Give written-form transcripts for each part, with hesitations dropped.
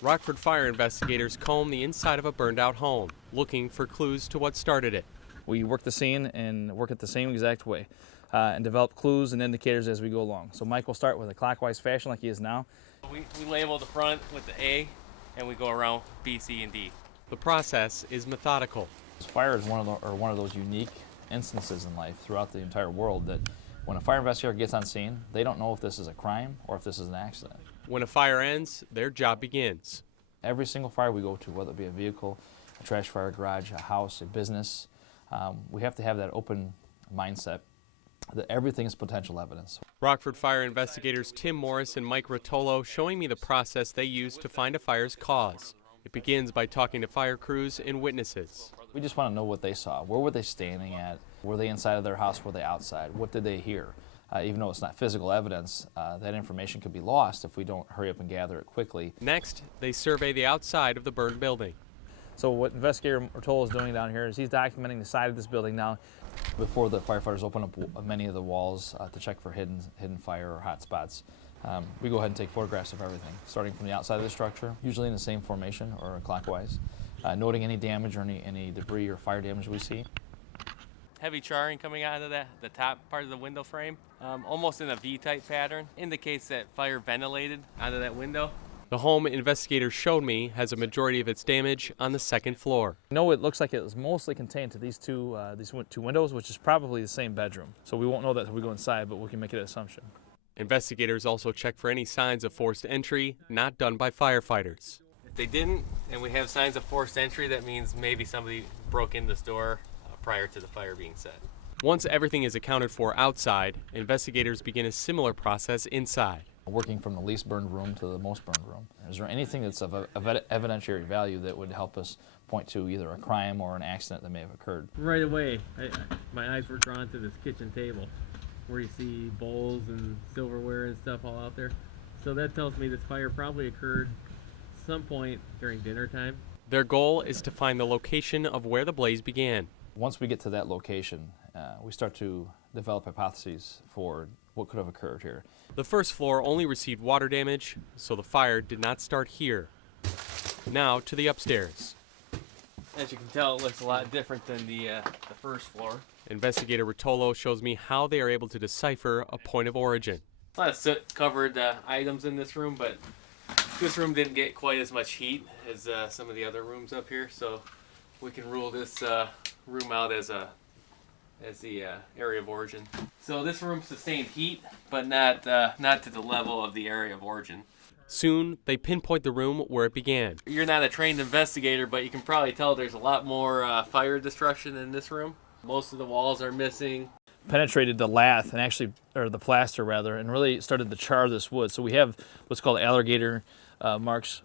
Rockford fire investigators comb the inside of a burned-out home, looking for clues to what started it. We work the scene and work it the same exact way and develop clues and indicators as we go along. So Mike will start with a clockwise fashion like he is now. We label the front with the A, and we go around B, C, and D. The process is methodical. Fire is one of those unique instances in life throughout the entire world that when a fire investigator gets on scene, they don't know if this is a crime or if this is an accident. When a fire ends, their job begins. Every single fire we go to, whether it be a vehicle, a trash fire, a garage, a house, a business, we have to have that open mindset that everything is potential evidence. Rockford fire investigators Tim Morris and Mike Rotolo showing me the process they use to find a fire's cause. It begins by talking to fire crews and witnesses. We just want to know what they saw. Where were they standing at? Were they inside of their house? Were they outside? What did they hear? Even though it's not physical evidence, that information could be lost if we don't hurry up and gather it quickly. Next, they survey the outside of the burned building. So what Investigator Rotolo is doing down here is he's documenting the side of this building now. Before the firefighters open up many of the walls to check for hidden fire or hot spots, we go ahead and take photographs of everything, starting from the outside of the structure, usually in the same formation or clockwise, noting any damage or any debris or fire damage we see. Heavy charring coming out of the top part of the window frame, almost in a V-type pattern, indicates that fire ventilated out of that window. The home investigators showed me has a majority of its damage on the second floor. No, it looks like it was mostly contained to these two windows, which is probably the same bedroom. So we won't know that until we go inside, but we can make an assumption. Investigators also check for any signs of forced entry not done by firefighters. If they didn't, and we have signs of forced entry, that means maybe somebody broke in this door prior to the fire being set. Once everything is accounted for outside, investigators begin a similar process inside. Working from the least burned room to the most burned room. Is there anything that's of evidentiary value that would help us point to either a crime or an accident that may have occurred? Right away, my eyes were drawn to this kitchen table where you see bowls and silverware and stuff all out there. So that tells me this fire probably occurred some point during dinner time. Their goal is to find the location of where the blaze began. Once we get to that location, we start to develop hypotheses for what could have occurred here. The first floor only received water damage, so the fire did not start here. Now to the upstairs. As you can tell, it looks a lot different than the first floor. Investigator Rotolo shows me how they are able to decipher a point of origin. A lot of soot-covered items in this room, but this room didn't get quite as much heat as some of the other rooms up here, so we can rule this room out as the area of origin. So this room sustained heat, but not to the level of the area of origin. Soon, they pinpoint the room where it began. You're not a trained investigator, but you can probably tell there's a lot more fire destruction in this room. Most of the walls are missing. Penetrated the lath and actually, or the plaster rather, and really started to char this wood. So we have what's called alligator marks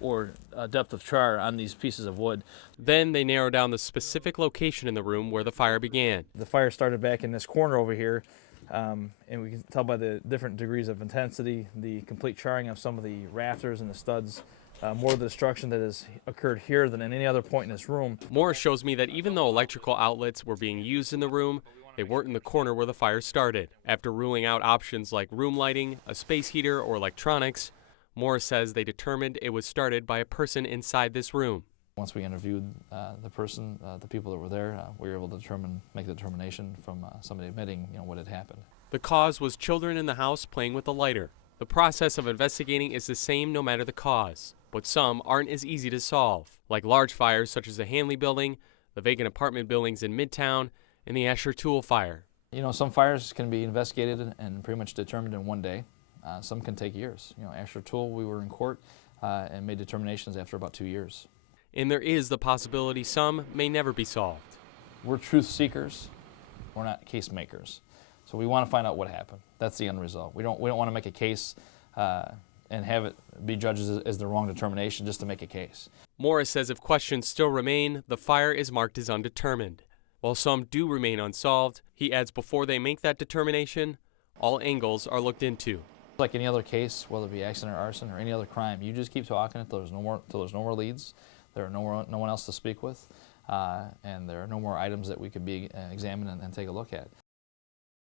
or depth of char on these pieces of wood. Then they narrow down the specific location in the room where the fire began. The fire started back in this corner over here, and we can tell by the different degrees of intensity, the complete charring of some of the rafters and the studs, more of the destruction that has occurred here than at any other point in this room. Morris shows me that even though electrical outlets were being used in the room, they weren't in the corner where the fire started. After ruling out options like room lighting, a space heater, or electronics, Morris says they determined it was started by a person inside this room. Once we interviewed the people that were there, we were able to make the determination from somebody admitting, what had happened. The cause was children in the house playing with a lighter. The process of investigating is the same no matter the cause, but some aren't as easy to solve, like large fires such as the Hanley building, the vacant apartment buildings in Midtown, and the Asher Tool fire. Some fires can be investigated and pretty much determined in one day. Some can take years. Asher Tool, we were in court and made determinations after about 2 years. And there is the possibility some may never be solved. We're truth seekers. We're not case makers. So we want to find out what happened. That's the end result. We don't want to make a case and have it be judged as the wrong determination just to make a case. Morris says if questions still remain, the fire is marked as undetermined. While some do remain unsolved, he adds before they make that determination, all angles are looked into. Like any other case, whether it be accident or arson or any other crime, you just keep talking until there's no more leads, there are no one else to speak with, and there are no more items that we could be examine and take a look at.